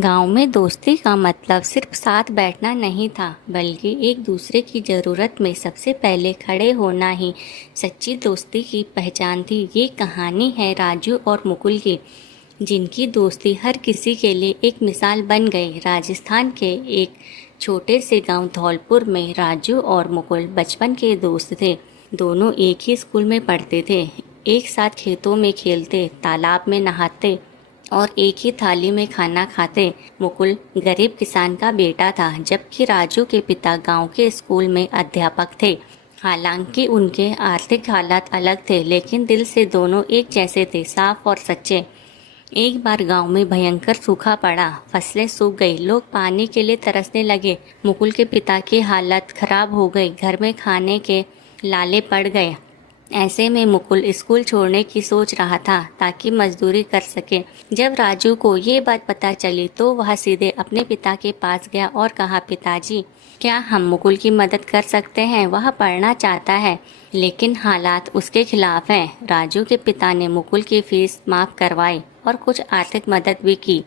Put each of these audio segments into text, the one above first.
गांव में दोस्ती का मतलब सिर्फ साथ बैठना नहीं था, बल्कि एक दूसरे की ज़रूरत में सबसे पहले खड़े होना ही सच्ची दोस्ती की पहचान थी। ये कहानी है राजू और मुकुल की, जिनकी दोस्ती हर किसी के लिए एक मिसाल बन गई। राजस्थान के एक छोटे से गांव धौलपुर में राजू और मुकुल बचपन के दोस्त थे। दोनों एक ही स्कूल में पढ़ते थे, एक साथ खेतों में खेलते, तालाब में नहाते और एक ही थाली में खाना खाते। मुकुल गरीब किसान का बेटा था, जबकि राजू के पिता गांव के स्कूल में अध्यापक थे। हालांकि उनके आर्थिक हालात अलग थे, लेकिन दिल से दोनों एक जैसे थे, साफ और सच्चे। एक बार गांव में भयंकर सूखा पड़ा, फसलें सूख गई, लोग पानी के लिए तरसने लगे। मुकुल के पिता की हालत खराब हो गई, घर में खाने के लाले पड़ गए। ऐसे में मुकुल स्कूल छोड़ने की सोच रहा था ताकि मजदूरी कर सके। जब राजू को ये बात पता चली तो वह सीधे अपने पिता के पास गया और कहा, पिताजी, क्या हम मुकुल की मदद कर सकते हैं? वह पढ़ना चाहता है, लेकिन हालात उसके खिलाफ हैं। राजू के पिता ने मुकुल की फीस माफ़ करवाई और कुछ आर्थिक मदद भी की।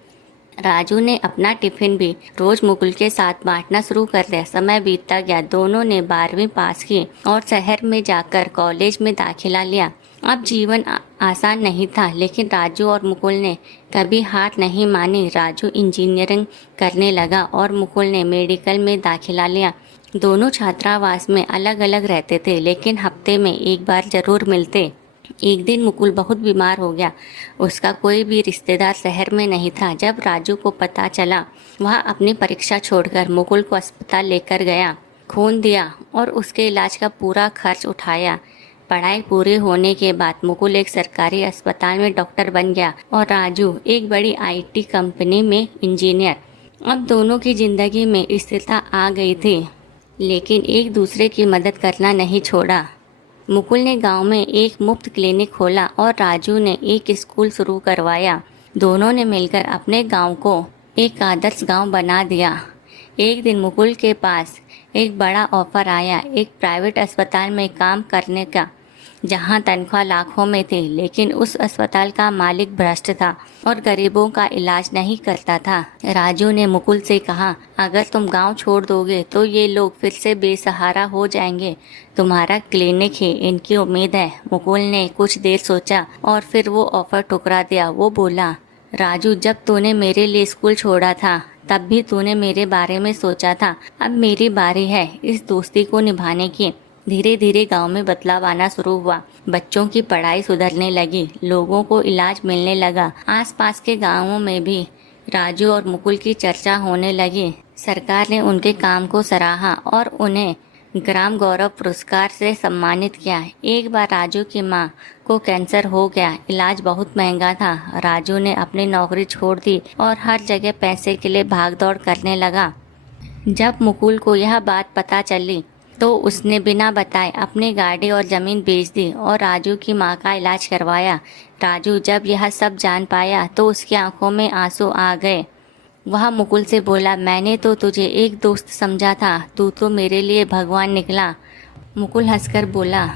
राजू ने अपना टिफिन भी रोज मुकुल के साथ बांटना शुरू कर दिया। समय बीतता गया, दोनों ने 12वीं पास की और शहर में जाकर कॉलेज में दाखिला लिया। अब जीवन आसान नहीं था, लेकिन राजू और मुकुल ने कभी हार नहीं मानी। राजू इंजीनियरिंग करने लगा और मुकुल ने मेडिकल में दाखिला लिया। दोनों छात्रावास में अलग अलग रहते थे, लेकिन हफ्ते में एक बार जरूर मिलते। एक दिन मुकुल बहुत बीमार हो गया। उसका कोई भी रिश्तेदार शहर में नहीं था। जब राजू को पता चला, वह अपनी परीक्षा छोड़कर मुकुल को अस्पताल लेकर गया, खून दिया और उसके इलाज का पूरा खर्च उठाया। पढ़ाई पूरी होने के बाद मुकुल एक सरकारी अस्पताल में डॉक्टर बन गया और राजू एक बड़ी आईटी कंपनी में इंजीनियर। अब दोनों की जिंदगी में स्थिरता आ गई थी, लेकिन एक दूसरे की मदद करना नहीं छोड़ा। मुकुल ने गांव में एक मुफ्त क्लिनिक खोला और राजू ने एक स्कूल शुरू करवाया। दोनों ने मिलकर अपने गांव को एक आदर्श गांव बना दिया। एक दिन मुकुल के पास एक बड़ा ऑफर आया, एक प्राइवेट अस्पताल में काम करने का, जहां तनख्वाह लाखों में थी। लेकिन उस अस्पताल का मालिक भ्रष्ट था और गरीबों का इलाज नहीं करता था। राजू ने मुकुल से कहा, अगर तुम गांव छोड़ दोगे तो ये लोग फिर से बेसहारा हो जाएंगे। तुम्हारा क्लिनिक ही इनकी उम्मीद है। मुकुल ने कुछ देर सोचा और फिर वो ऑफर ठुकरा दिया। वो बोला, राजू, जब तूने मेरे लिए स्कूल छोड़ा था तब भी तूने मेरे बारे में सोचा था। अब मेरी बारी है इस दोस्ती को निभाने की। धीरे धीरे गांव में बदलाव आना शुरू हुआ। बच्चों की पढ़ाई सुधरने लगी, लोगों को इलाज मिलने लगा। आसपास के गांवों में भी राजू और मुकुल की चर्चा होने लगी। सरकार ने उनके काम को सराहा और उन्हें ग्राम गौरव पुरस्कार से सम्मानित किया। एक बार राजू की मां को कैंसर हो गया। इलाज बहुत महंगा था। राजू ने अपनी नौकरी छोड़ दी और हर जगह पैसे के लिए भागदौड़ करने लगा। जब मुकुल को यह बात पता चली तो उसने बिना बताए अपनी गाड़ी और ज़मीन बेच दी और राजू की मां का इलाज करवाया। राजू जब यह सब जान पाया तो उसकी आंखों में आंसू आ गए। वह मुकुल से बोला, मैंने तो तुझे एक दोस्त समझा था, तू तो मेरे लिए भगवान निकला। मुकुल हंसकर बोला,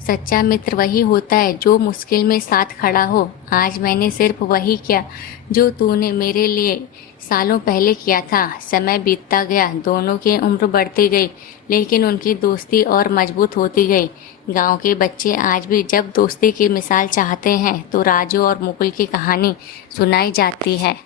सच्चा मित्र वही होता है जो मुश्किल में साथ खड़ा हो। आज मैंने सिर्फ वही किया जो तूने मेरे लिए सालों पहले किया था। समय बीतता गया, दोनों की उम्र बढ़ती गई, लेकिन उनकी दोस्ती और मजबूत होती गई। गांव के बच्चे आज भी जब दोस्ती की मिसाल चाहते हैं तो राजू और मुकुल की कहानी सुनाई जाती है।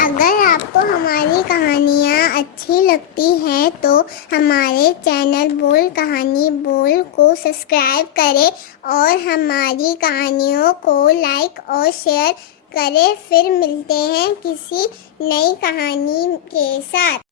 अगर आपको हमारी कहानियाँ अच्छी लगती हैं तो हमारे चैनल बोल कहानी बोल को सब्सक्राइब करें और हमारी कहानियों को लाइक और शेयर करें। फिर मिलते हैं किसी नई कहानी के साथ।